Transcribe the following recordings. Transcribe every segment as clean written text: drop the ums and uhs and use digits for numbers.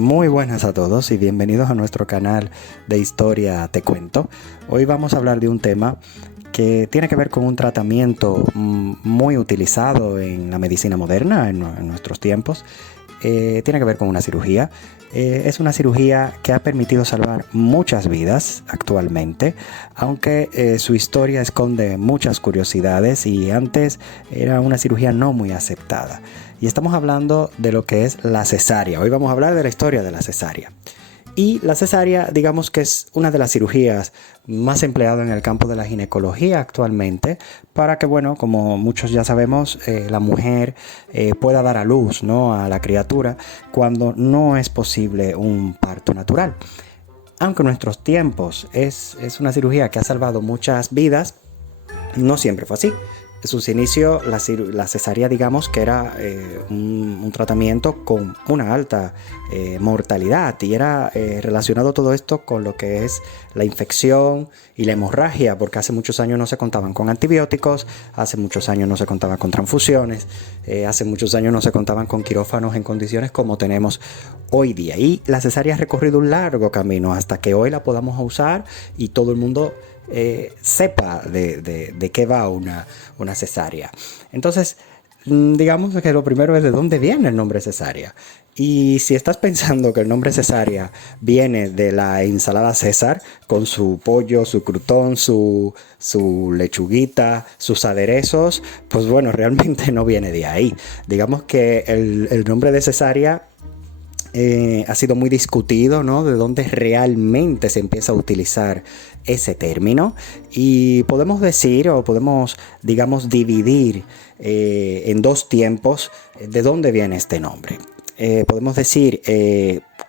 Muy buenas a todos y bienvenidos a nuestro canal de Historia Te Cuento. Hoy vamos a hablar de un tema que tiene que ver con un tratamiento muy utilizado en la medicina moderna en nuestros tiempos. Tiene que ver con una cirugía. Es una cirugía que ha permitido salvar muchas vidas actualmente, aunque su historia esconde muchas curiosidades y antes era una cirugía no muy aceptada. Y estamos hablando de lo que es la cesárea. Hoy vamos a hablar de la historia de la cesárea. Y la cesárea, digamos que es una de las cirugías más empleadas en el campo de la ginecología actualmente para que, bueno, como muchos ya sabemos, la mujer pueda dar a luz, ¿no?, a la criatura cuando no es posible un parto natural. Aunque en nuestros tiempos es una cirugía que ha salvado muchas vidas, no siempre fue así. En sus inicios, la cesárea, digamos que era un tratamiento con una alta mortalidad y era relacionado todo esto con lo que es la infección y la hemorragia, porque hace muchos años no se contaban con antibióticos, hace muchos años no se contaban con transfusiones, hace muchos años no se contaban con quirófanos en condiciones como tenemos hoy día. Y la cesárea ha recorrido un largo camino hasta que hoy la podamos usar y todo el mundo sepa de qué va una cesárea. Entonces, digamos que lo primero es de dónde viene el nombre cesárea. Y si estás pensando que el nombre cesárea viene de la ensalada César, con su pollo, su crutón, su lechuguita, sus aderezos, pues bueno, realmente no viene de ahí. Digamos que el nombre de cesárea ha sido muy discutido, ¿no?, de dónde realmente se empieza a utilizar ese término, y podemos decir o podemos, digamos, dividir en dos tiempos de dónde viene este nombre. Podemos decir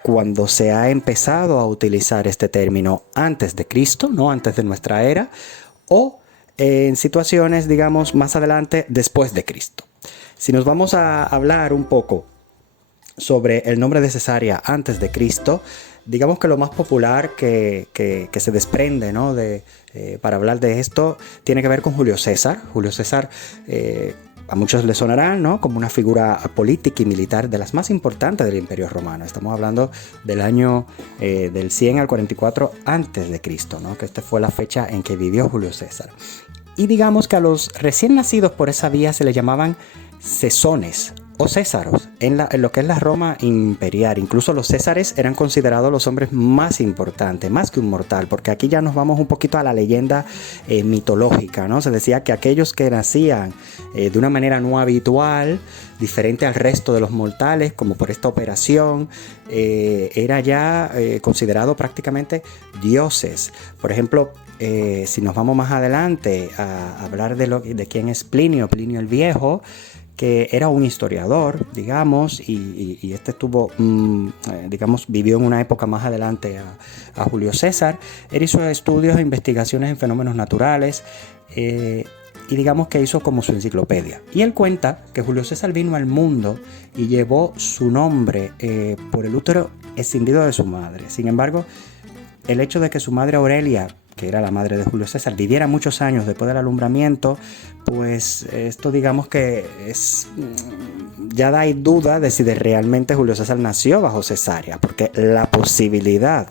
cuando se ha empezado a utilizar este término antes de Cristo, ¿no?, antes de nuestra era, o en situaciones, digamos, más adelante después de Cristo. Si nos vamos a hablar un poco sobre el nombre de cesárea antes de Cristo, digamos que lo más popular que se desprende, ¿no?, para hablar de esto tiene que ver con Julio César. Julio César a muchos le sonarán, ¿no?, como una figura política y militar de las más importantes del Imperio Romano. Estamos hablando del año del 100 al 44 antes de Cristo, ¿no?, que esta fue la fecha en que vivió Julio César. Y digamos que a los recién nacidos por esa vía se le llamaban cesones o césaros en lo que es la Roma imperial. Incluso los césares eran considerados los hombres más importantes, más que un mortal, porque aquí ya nos vamos un poquito a la leyenda mitológica, ¿no? Se decía que aquellos que nacían de una manera no habitual, diferente al resto de los mortales, como por esta operación, era ya considerado prácticamente dioses. Por ejemplo, si nos vamos más adelante a hablar de quién es Plinio el Viejo, que era un historiador, digamos, y este vivió en una época más adelante a Julio César. Él hizo estudios e investigaciones en fenómenos naturales y digamos que hizo como su enciclopedia. Y él cuenta que Julio César vino al mundo y llevó su nombre por el útero escindido de su madre. Sin embargo, el hecho de que su madre Aurelia, que era la madre de Julio César, viviera muchos años después del alumbramiento, pues esto digamos que ya da duda de si realmente Julio César nació bajo cesárea, porque la posibilidad,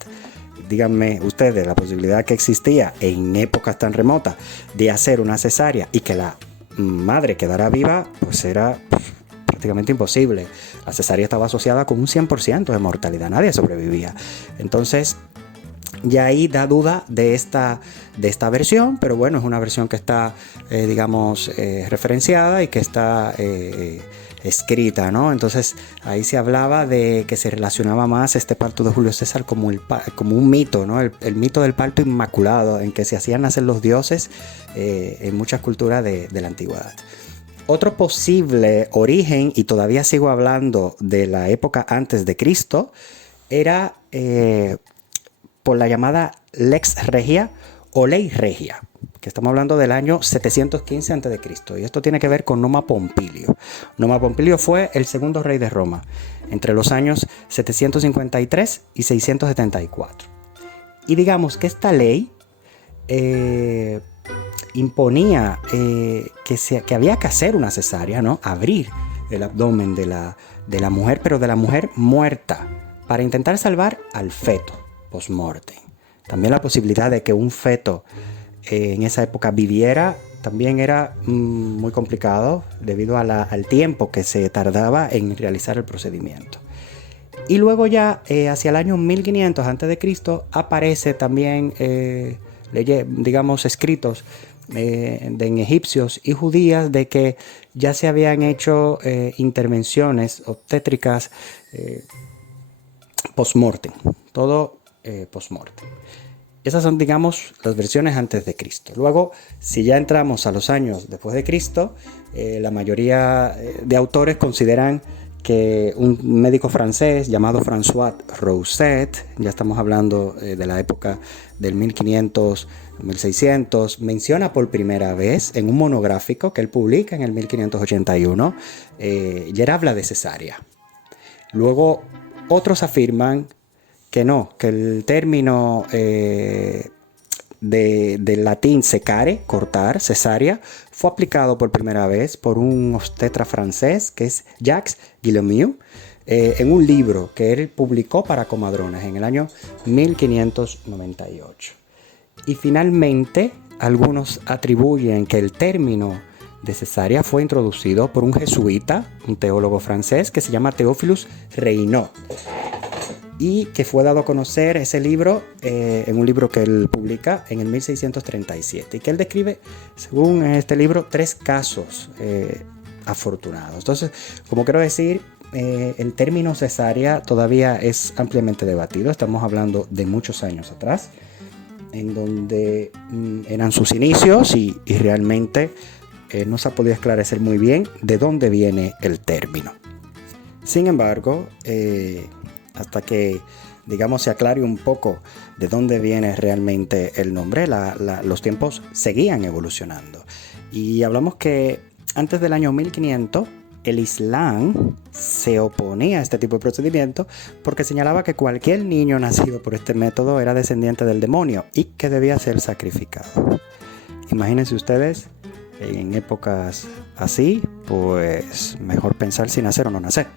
díganme ustedes, la posibilidad que existía en épocas tan remotas de hacer una cesárea y que la madre quedara viva, pues era prácticamente imposible. La cesárea estaba asociada con un 100% de mortalidad, nadie sobrevivía. Entonces, y ahí da duda de esta versión, pero bueno, es una versión que está, referenciada y que está escrita, ¿no? Entonces ahí se hablaba de que se relacionaba más este parto de Julio César como un mito, ¿no? El mito del parto inmaculado, en que se hacían nacer los dioses en muchas culturas de la antigüedad. Otro posible origen, y todavía sigo hablando de la época antes de Cristo, era por la llamada Lex Regia o Ley Regia, que estamos hablando del año 715 a.C. Y esto tiene que ver con Numa Pompilio. Numa Pompilio fue el segundo rey de Roma entre los años 753 y 674. Y digamos que esta ley imponía que había que hacer una cesárea, ¿no?, abrir el abdomen de la mujer, pero de la mujer muerta. para intentar salvar al feto post-mortem. También la posibilidad de que un feto en esa época viviera también era muy complicado debido al tiempo que se tardaba en realizar el procedimiento. Y luego ya hacia el año 1500 a.C. aparece también, digamos, escritos en egipcios y judías de que ya se habían hecho intervenciones obstétricas post-mortem, todo post-mortem. Esas son, digamos, las versiones antes de Cristo. Luego, si ya entramos a los años después de Cristo, la mayoría de autores consideran que un médico francés llamado François Roussel, ya estamos hablando de la época del 1500, 1600, menciona por primera vez en un monográfico que él publica en el 1581, ya habla de cesárea. Luego, otros afirman que no, que el término del latín secare, cortar, cesárea, fue aplicado por primera vez por un obstetra francés que es Jacques Guillaumiau en un libro que él publicó para comadronas en el año 1598. Y finalmente, algunos atribuyen que el término de cesárea fue introducido por un jesuita, un teólogo francés que se llama Théophilus Reynaud, y que fue dado a conocer ese libro en un libro que él publica en el 1637 y que él describe, según este libro, 3 casos afortunados. Entonces, como quiero decir, el término cesárea todavía es ampliamente debatido. Estamos hablando de muchos años atrás, en donde eran sus inicios y realmente no se ha podido esclarecer muy bien de dónde viene el término. Sin embargo, hasta que, digamos, se aclare un poco de dónde viene realmente el nombre, los tiempos seguían evolucionando. Y hablamos que antes del año 1500, el Islam se oponía a este tipo de procedimiento porque señalaba que cualquier niño nacido por este método era descendiente del demonio y que debía ser sacrificado. Imagínense ustedes, en épocas así, pues mejor pensar si nacer o no nacer.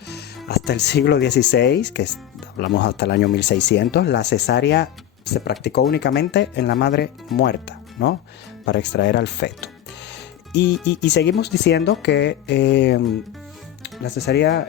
Hasta el siglo XVI, que hablamos hasta el año 1600, la cesárea se practicó únicamente en la madre muerta, ¿no? Para extraer al feto. Y seguimos diciendo que la cesárea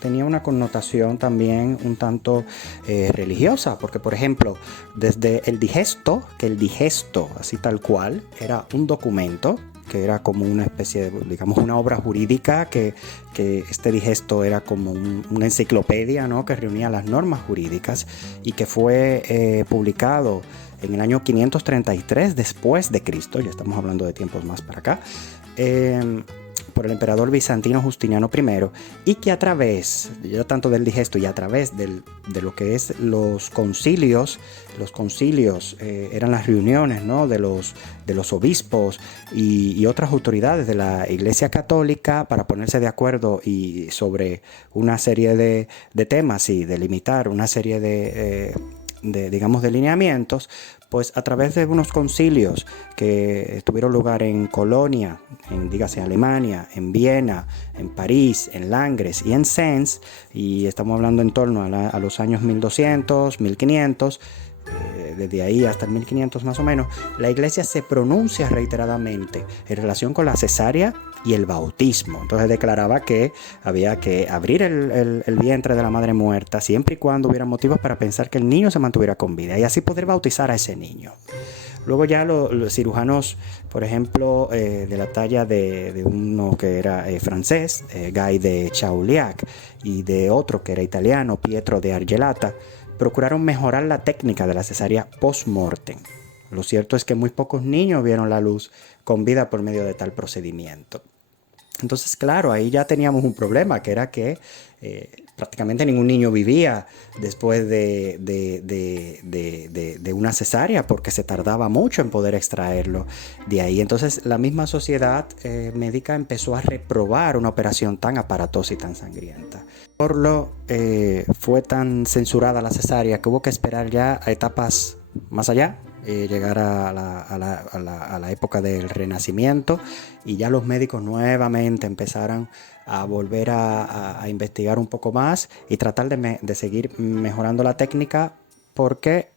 tenía una connotación también un tanto religiosa, porque por ejemplo, desde el digesto, que el digesto, así tal cual, era un documento, que era como una especie de, digamos, una obra jurídica, que este digesto era como una enciclopedia, ¿no? Que reunía las normas jurídicas y que fue publicado en el año 533 después de Cristo, ya estamos hablando de tiempos más para acá, por el emperador bizantino Justiniano I, y que a través, ya tanto del digesto y a través de lo que es los concilios eran las reuniones, ¿no? de los obispos y otras autoridades de la Iglesia Católica para ponerse de acuerdo y sobre una serie de temas y delimitar una serie de digamos, de lineamientos, pues a través de unos concilios que tuvieron lugar en Colonia, dígase Alemania, en Viena, en París, en Langres y en Sens, y estamos hablando en torno a los años 1200, 1500, desde ahí hasta el 1500 más o menos, la Iglesia se pronuncia reiteradamente en relación con la cesárea y el bautismo. Entonces declaraba que había que abrir el vientre de la madre muerta siempre y cuando hubiera motivos para pensar que el niño se mantuviera con vida y así poder bautizar a ese niño. Luego ya los cirujanos, por ejemplo, de la talla de uno que era francés, Guy de Chauliac, y de otro que era italiano, Pietro de Argelata, procuraron mejorar la técnica de la cesárea post-mortem. Lo cierto es que muy pocos niños vieron la luz con vida por medio de tal procedimiento. Entonces, claro, ahí ya teníamos un problema, que era que prácticamente ningún niño vivía después de una cesárea porque se tardaba mucho en poder extraerlo de ahí. Entonces, la misma sociedad médica empezó a reprobar una operación tan aparatosa y tan sangrienta. Por lo fue tan censurada la cesárea que hubo que esperar ya a etapas más allá, llegar a la época del Renacimiento, y ya los médicos nuevamente empezaron a volver a investigar un poco más y tratar de seguir mejorando la técnica porque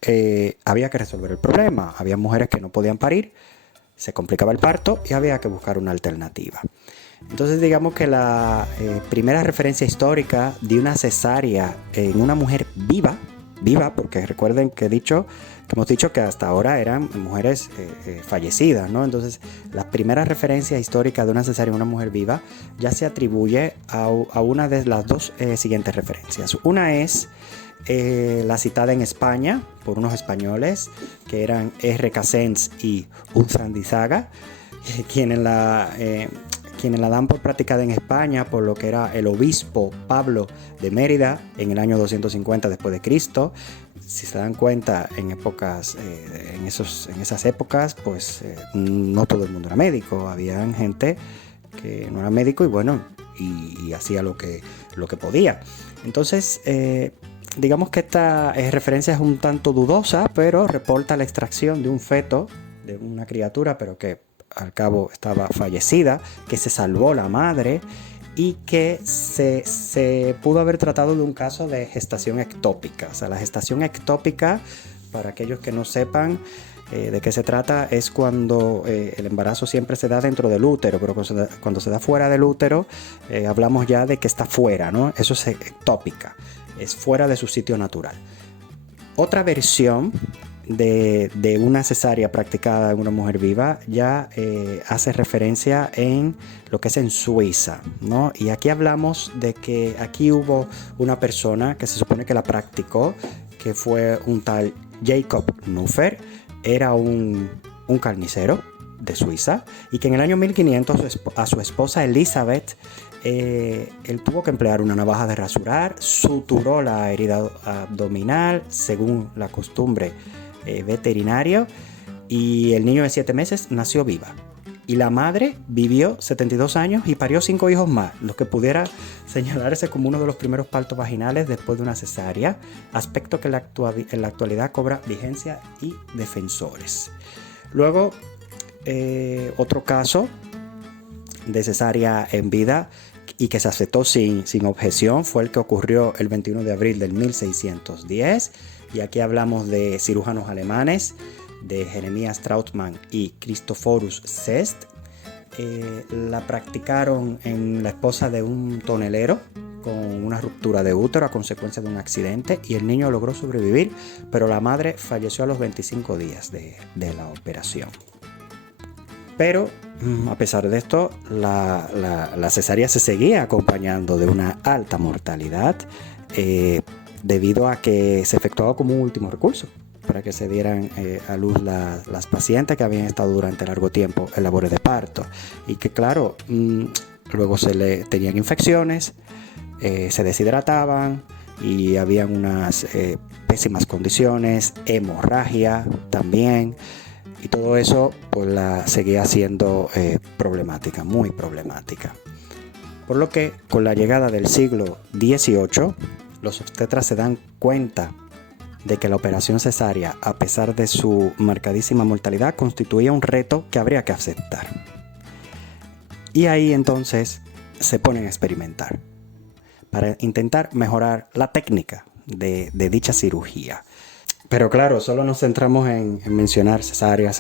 había que resolver el problema. Había mujeres que no podían parir, se complicaba el parto y había que buscar una alternativa. Entonces digamos que la primera referencia histórica de una cesárea en una mujer viva, porque recuerden que hemos dicho que hasta ahora eran mujeres fallecidas, ¿no? Entonces la primera referencia histórica de una cesárea en una mujer viva ya se atribuye a una de las dos siguientes referencias. Una es la citada en España por unos españoles que eran R. Casens y Unzandizaga, quienes la dan por practicada en España por lo que era el obispo Pablo de Mérida en el año 250 después de Cristo. Si se dan cuenta, en esas épocas, pues no todo el mundo era médico, había gente que no era médico y bueno, y hacía lo que podía. Entonces, digamos que esta referencia es un tanto dudosa, pero reporta la extracción de un feto, de una criatura, pero que al cabo estaba fallecida, que se salvó la madre y que se pudo haber tratado de un caso de gestación ectópica. O sea, la gestación ectópica, para aquellos que no sepan de qué se trata, es cuando el embarazo siempre se da dentro del útero, pero cuando se da fuera del útero, hablamos ya de que está fuera, ¿no? Eso es ectópica, es fuera de su sitio natural. Otra versión de una cesárea practicada en una mujer viva ya hace referencia en lo que es en Suiza, ¿no? Y aquí hablamos de que aquí hubo una persona que se supone que la practicó, que fue un tal Jacob Nuffer, era un carnicero de Suiza, y que en el año 1500 a su esposa Elizabeth él tuvo que emplear una navaja de rasurar, suturó la herida abdominal según la costumbre veterinario, y el niño de 7 meses nació viva. Y la madre vivió 72 años y parió 5 hijos más, lo que pudiera señalarse como uno de los primeros partos vaginales después de una cesárea, aspecto que en la actualidad cobra vigencia y defensores. Luego, otro caso de cesárea en vida y que se aceptó sin objeción fue el que ocurrió el 21 de abril del 1610, y aquí hablamos de cirujanos alemanes, de Jeremías Trautmann y Christophorus Sest. La practicaron en la esposa de un tonelero con una ruptura de útero a consecuencia de un accidente, y el niño logró sobrevivir, pero la madre falleció a los 25 días de la operación. Pero a pesar de esto, la cesárea se seguía acompañando de una alta mortalidad debido a que se efectuaba como un último recurso para que se dieran a luz las pacientes que habían estado durante largo tiempo en labores de parto, y que claro, luego tenían infecciones, se deshidrataban y habían unas pésimas condiciones, hemorragia también, y todo eso pues la seguía siendo problemática, muy problemática. Por lo que con la llegada del siglo XVIII, los obstetras se dan cuenta de que la operación cesárea, a pesar de su marcadísima mortalidad, constituía un reto que habría que aceptar. Y ahí entonces se ponen a experimentar para intentar mejorar la técnica de dicha cirugía. Pero claro, solo nos centramos en mencionar cesárea,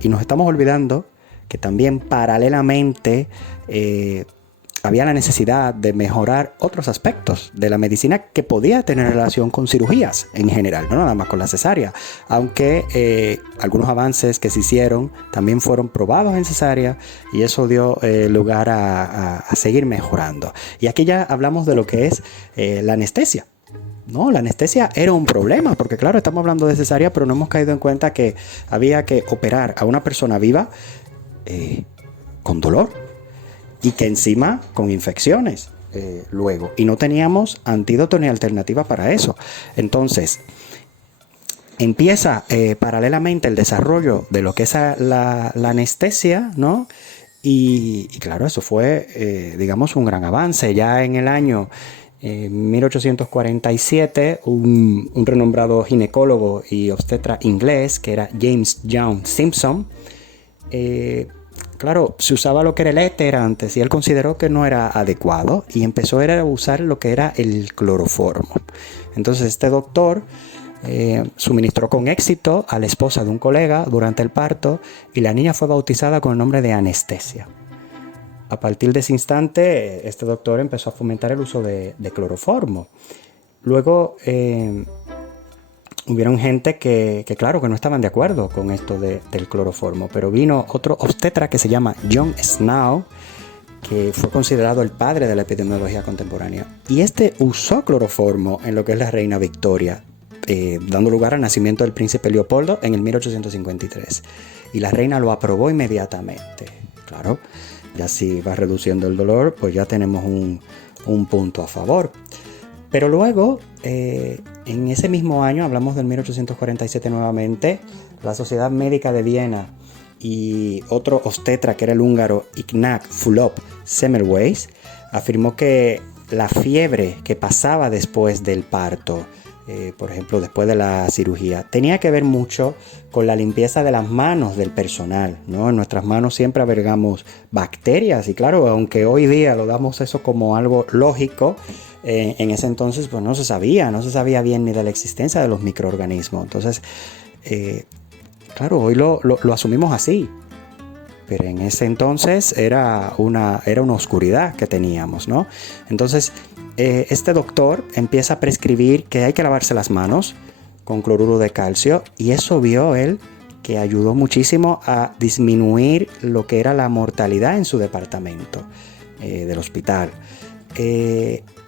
y nos estamos olvidando que también paralelamente había la necesidad de mejorar otros aspectos de la medicina que podía tener relación con cirugías en general, no nada más con la cesárea, aunque algunos avances que se hicieron también fueron probados en cesárea, y eso dio lugar a seguir mejorando. Y aquí ya hablamos de lo que es la anestesia. No, la anestesia era un problema, porque claro, estamos hablando de cesárea, pero no hemos caído en cuenta que había que operar a una persona viva con dolor, y que encima con infecciones luego, y no teníamos antídoto ni alternativa para eso. Entonces empieza paralelamente el desarrollo de lo que es la anestesia, ¿no? Y claro, eso fue digamos un gran avance. Ya en el año 1847 un renombrado ginecólogo y obstetra inglés, que era James John Simpson, claro, se usaba lo que era el éter antes y él consideró que no era adecuado y empezó a usar lo que era el cloroformo. Entonces este doctor suministró con éxito a la esposa de un colega durante el parto y la niña fue bautizada con el nombre de Anestesia. A partir de ese instante, este doctor empezó a fomentar el uso de cloroformo. Luego hubieron gente que claro, que no estaban de acuerdo con esto del cloroformo, pero vino otro obstetra que se llama John Snow, que fue considerado el padre de la epidemiología contemporánea. Y este usó cloroformo en lo que es la reina Victoria, dando lugar al nacimiento del príncipe Leopoldo en el 1853. Y la reina lo aprobó inmediatamente. Claro, ya si va reduciendo el dolor, pues ya tenemos un punto a favor. Pero luego, en ese mismo año, hablamos del 1847 nuevamente, la Sociedad Médica de Viena y otro obstetra, que era el húngaro Ignác Fulop Semmelweis, afirmó que la fiebre que pasaba después del parto, por ejemplo, después de la cirugía, tenía que ver mucho con la limpieza de las manos del personal, ¿no? En nuestras manos siempre albergamos bacterias y claro, aunque hoy día lo damos eso como algo lógico, en ese entonces pues no se sabía bien ni de la existencia de los microorganismos. Entonces, claro, hoy lo asumimos así, pero en ese entonces era una oscuridad que teníamos, ¿no? Entonces, este doctor empieza a prescribir que hay que lavarse las manos con cloruro de calcio y eso vio él que ayudó muchísimo a disminuir lo que era la mortalidad en su departamento del hospital.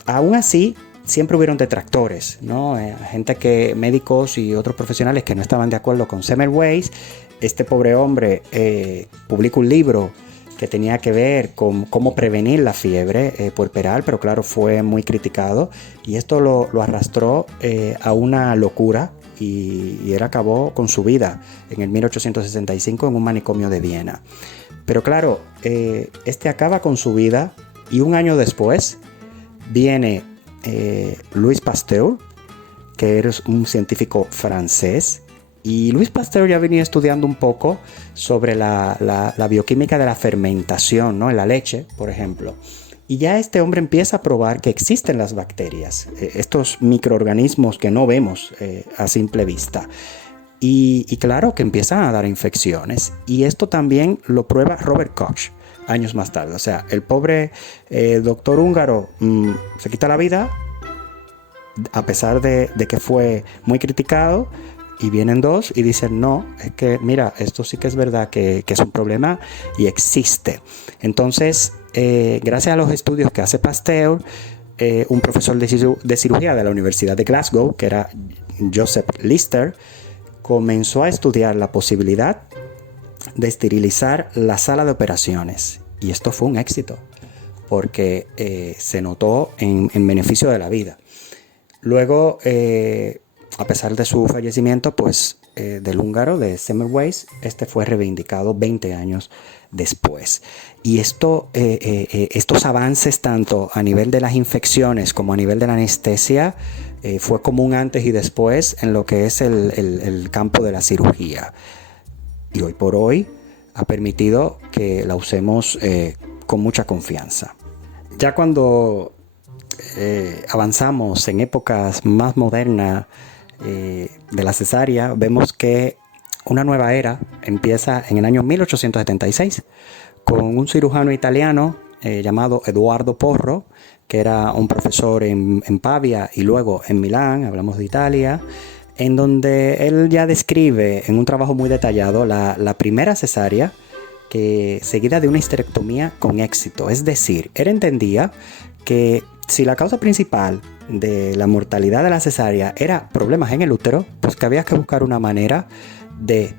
Aún así, siempre hubieron detractores, ¿no? Médicos y otros profesionales que no estaban de acuerdo con Semmelweis. Este pobre hombre publica un libro que tenía que ver con cómo prevenir la fiebre puerperal, pero claro, fue muy criticado y esto lo arrastró a una locura y él acabó con su vida en el 1865 en un manicomio de Viena. Pero claro, este acaba con su vida y un año después viene Louis Pasteur, que era un científico francés. Y Louis Pasteur ya venía estudiando un poco sobre la bioquímica de la fermentación, ¿no? En la leche, por ejemplo. Y ya este hombre empieza a probar que existen las bacterias, estos microorganismos que no vemos a simple vista. Y claro, que empiezan a dar infecciones. Y esto también lo prueba Robert Koch años más tarde. O sea, el pobre doctor húngaro se quita la vida a pesar de que fue muy criticado. Y vienen dos y dicen, no, es que mira, esto sí que es verdad que es un problema y existe. Entonces, gracias a los estudios que hace Pasteur, un profesor de cirugía de la Universidad de Glasgow, que era Joseph Lister, comenzó a estudiar la posibilidad de esterilizar la sala de operaciones. Y esto fue un éxito, porque se notó en beneficio de la vida. Luego, a pesar de su fallecimiento, pues del húngaro, de Semmelweis, este fue reivindicado 20 años después. Y estos avances, tanto a nivel de las infecciones como a nivel de la anestesia, fue como un antes y después en lo que es el campo de la cirugía. Y hoy por hoy ha permitido que la usemos con mucha confianza. Ya cuando avanzamos en épocas más modernas, de la cesárea, vemos que una nueva era empieza en el año 1876 con un cirujano italiano llamado Eduardo Porro, que era un profesor en Pavia y luego en Milán, hablamos de Italia, en donde él ya describe en un trabajo muy detallado la primera cesárea seguida de una histerectomía con éxito. Es decir, él entendía que si la causa principal de la mortalidad de la cesárea era problemas en el útero, pues que había que buscar una manera de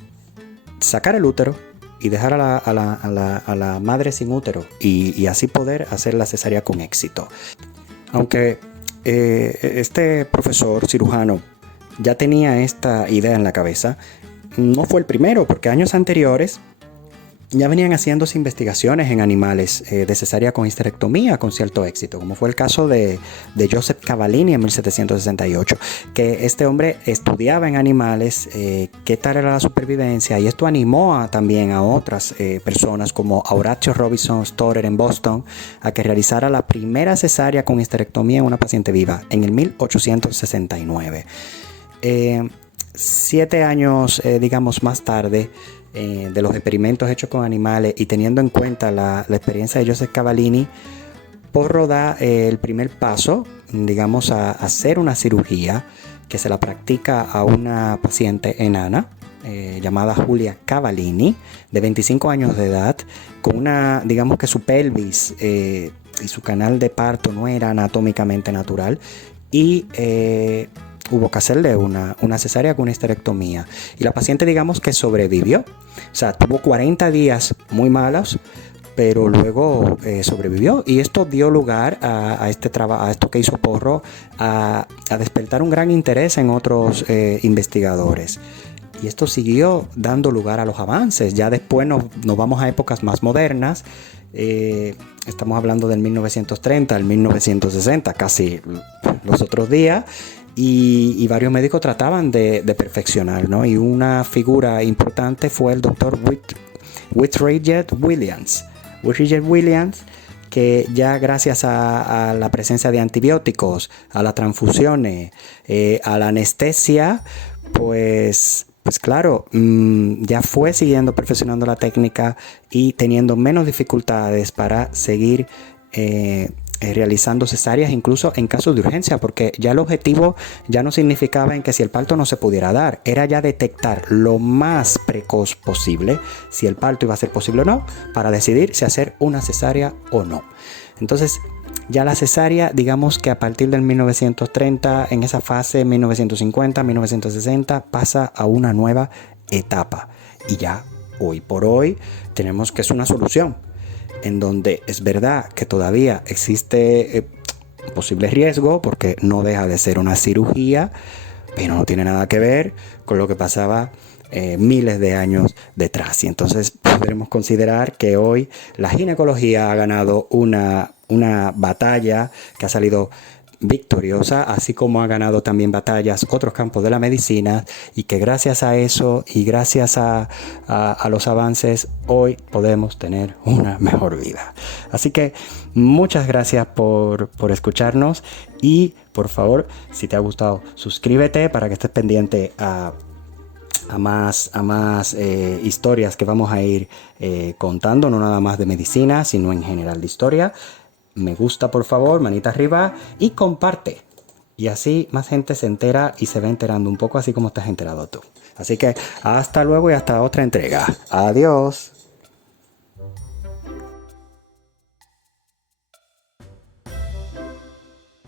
sacar el útero y dejar a la madre sin útero y así poder hacer la cesárea con éxito. Aunque este profesor cirujano ya tenía esta idea en la cabeza, no fue el primero, porque años anteriores ya venían haciéndose investigaciones en animales de cesárea con histerectomía con cierto éxito, como fue el caso de Joseph Cavallini en 1768, que este hombre estudiaba en animales qué tal era la supervivencia, y esto animó también a otras personas como a Horatio Robinson Storer en Boston a que realizara la primera cesárea con histerectomía en una paciente viva en el 1869. 7 años, digamos, más tarde, de los experimentos hechos con animales y teniendo en cuenta la experiencia de Joseph Cavallini, Porro da el primer paso, digamos, a hacer una cirugía que se la practica a una paciente enana llamada Julia Cavallini, de 25 años de edad, con una, digamos que su pelvis y su canal de parto no era anatómicamente natural, y hubo que hacerle una cesárea con una histerectomía. Y la paciente, digamos que sobrevivió. O sea, tuvo 40 días muy malos, pero luego sobrevivió. Y esto dio lugar a esto que hizo Porro, a despertar un gran interés en otros investigadores. Y esto siguió dando lugar a los avances. Ya después nos vamos a épocas más modernas. Estamos hablando del 1930 al 1960, casi los otros días. Y varios médicos trataban de perfeccionar, ¿no? Y una figura importante fue el doctor Whitridge Williams. Whitridge Williams, que ya gracias a la presencia de antibióticos, a las transfusiones, a la anestesia, pues claro, ya fue siguiendo perfeccionando la técnica y teniendo menos dificultades para seguir realizando cesáreas, incluso en casos de urgencia, porque ya el objetivo ya no significaba en que si el parto no se pudiera dar, era ya detectar lo más precoz posible si el parto iba a ser posible o no, para decidir si hacer una cesárea o no. Entonces, ya la cesárea, digamos que a partir del 1930, en esa fase 1950, 1960, pasa a una nueva etapa, y ya hoy por hoy tenemos que es una solución, en donde es verdad que todavía existe posible riesgo, porque no deja de ser una cirugía, pero no tiene nada que ver con lo que pasaba miles de años detrás. Y entonces podremos considerar que hoy la ginecología ha ganado una batalla que ha salido victoriosa, así como ha ganado también batallas otros campos de la medicina, y que gracias a eso y gracias a los avances hoy podemos tener una mejor vida. Así que muchas gracias por escucharnos, y por favor, si te ha gustado, suscríbete para que estés pendiente a más historias que vamos a ir contando, no nada más de medicina, sino en general de historia. Me gusta, por favor, manita arriba, y comparte. Y así más gente se entera y se va enterando un poco, así como estás enterado tú. Así que hasta luego y hasta otra entrega. Adiós.